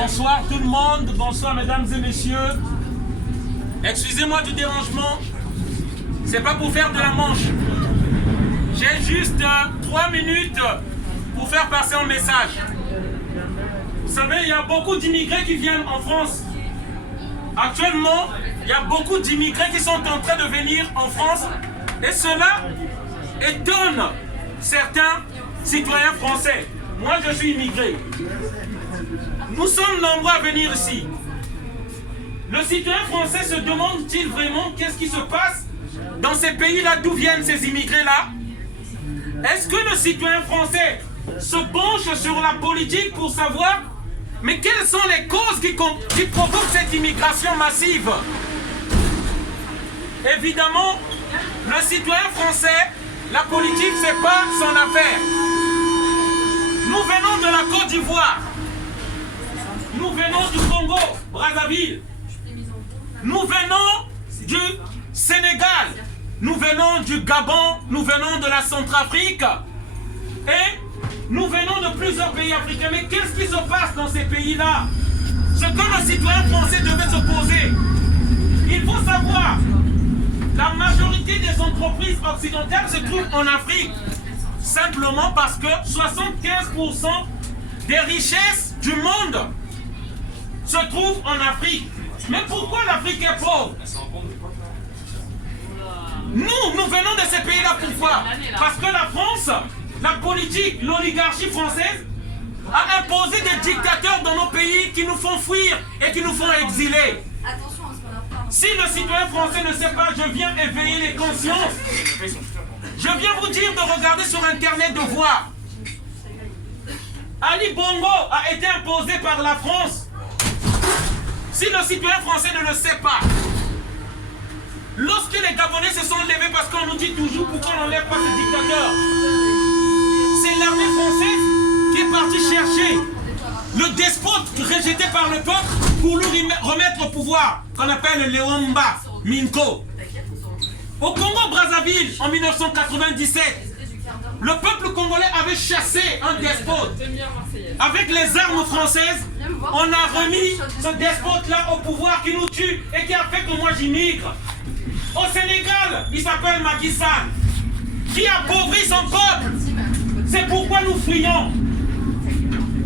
Bonsoir tout le monde, bonsoir mesdames et messieurs. Excusez-moi du dérangement, c'est pas pour faire de la manche. J'ai juste 3 minutes pour faire passer un message. Vous savez, il y a beaucoup d'immigrés qui viennent en France. Actuellement, il y a beaucoup d'immigrés qui sont en train de venir en France et cela étonne certains citoyens français. Moi, je suis immigré. Nous sommes nombreux à venir ici. Le citoyen français se demande-t-il vraiment qu'est-ce qui se passe dans ces pays-là, d'où viennent ces immigrés-là? Est-ce que le citoyen français se penche sur la politique pour savoir mais quelles sont les causes qui provoquent cette immigration massive? Évidemment, le citoyen français, la politique, c'est pas son affaire. Nous venons de la Côte d'Ivoire. Nous venons du Congo, Brazzaville. Nous venons du Sénégal. Nous venons du Gabon. Nous venons de la Centrafrique. Et nous venons de plusieurs pays africains. Mais qu'est-ce qui se passe dans ces pays-là? Ce que le citoyen français devait se poser. Il faut savoir, la majorité des entreprises occidentales se trouvent en Afrique. Simplement parce que 75% des richesses du monde se trouvent en Afrique. Mais pourquoi l'Afrique est pauvre? Nous venons de ces pays-là, pourquoi? Parce que la France, la politique, l'oligarchie française a imposé des dictateurs dans nos pays qui nous font fuir et qui nous font exiler. Si le citoyen français ne sait pas, je viens éveiller les consciences. Je viens vous dire de regarder sur Internet, de voir. Ali Bongo a été imposé par la France. Si le citoyen français ne le sait pas, lorsque les Gabonais se sont levés, parce qu'on nous dit toujours pourquoi on n'enlève pas ces dictateurs, c'est l'armée française qui est partie chercher le despote rejeté par le peuple pour lui remettre au pouvoir, qu'on appelle Léomba Minko. Au Congo-Brazzaville, en 1997, le peuple congolais avait chassé un despote. Avec les armes françaises, on a remis ce despote-là au pouvoir qui nous tue et qui a fait que moi j'immigre. Au Sénégal, il s'appelle Macky Sall, qui appauvrit son peuple. C'est pourquoi nous fuyons.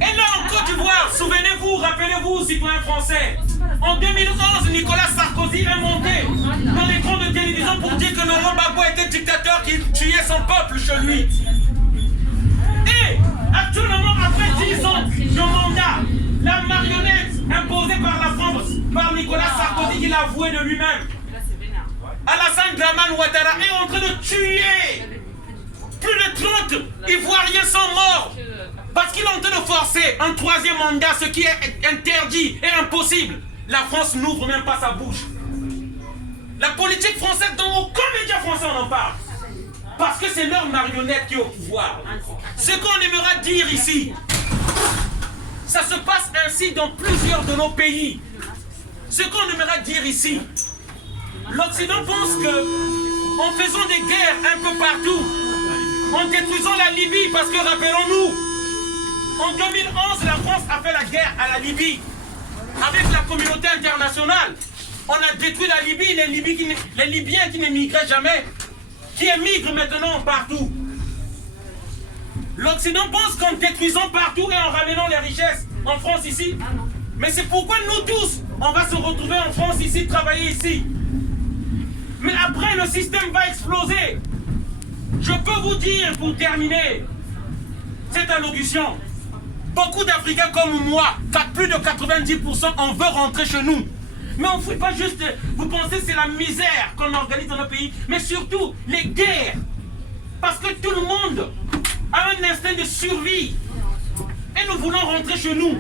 Et là en Côte d'Ivoire, souvenez-vous, rappelez-vous, citoyens français, en 2011, Nicolas Sarkozy est monté dans l'écran de télévision pour dire que Laurent Gbagbo était dictateur qui tuait son peuple chez lui. Et actuellement, après 10 ans de mandat, la marionnette imposée par la France, par Nicolas Sarkozy, qui l'a avoué de lui-même, Alassane Dramane Ouattara est en train de tuer plus de 30 Ivoiriens sont morts. Parce qu'il est en train de forcer un 3e mandat, ce qui est interdit et impossible. La France n'ouvre même pas sa bouche. La politique française, dans aucun média français on en parle. Parce que c'est leur marionnette qui est au pouvoir. Ce qu'on aimerait dire ici, ça se passe ainsi dans plusieurs de nos pays. Ce qu'on aimerait dire ici, l'Occident pense que en faisant des guerres un peu partout, en détruisant la Libye, parce que rappelons-nous, en 2011, la France a fait la guerre à la Libye. Avec la communauté internationale, on a détruit la Libye, les Libyens qui n'émigraient jamais, qui émigrent maintenant partout. L'Occident pense qu'en détruisant partout et en ramenant les richesses en France ici, mais c'est pourquoi nous tous, on va se retrouver en France ici, travailler ici. Mais après, le système va exploser. Je peux vous dire, pour terminer cette allocution, beaucoup d'Africains comme moi, plus de 90%, on veut rentrer chez nous. Mais on ne fait pas juste, vous pensez que c'est la misère qu'on organise dans nos pays, mais surtout les guerres. Parce que tout le monde a un instinct de survie. Et nous voulons rentrer chez nous.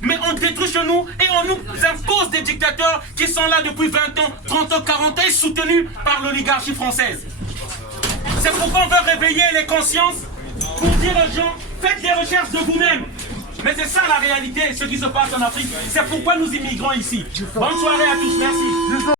Mais on détruit chez nous et on nous impose des dictateurs qui sont là depuis 20 ans, 30 ans, 40 ans, soutenus par l'oligarchie française. C'est pourquoi on veut réveiller les consciences pour dire aux gens, faites des recherches de vous-même. Mais c'est ça la réalité, ce qui se passe en Afrique. C'est pourquoi nous immigrons ici. Bonne soirée à tous, merci.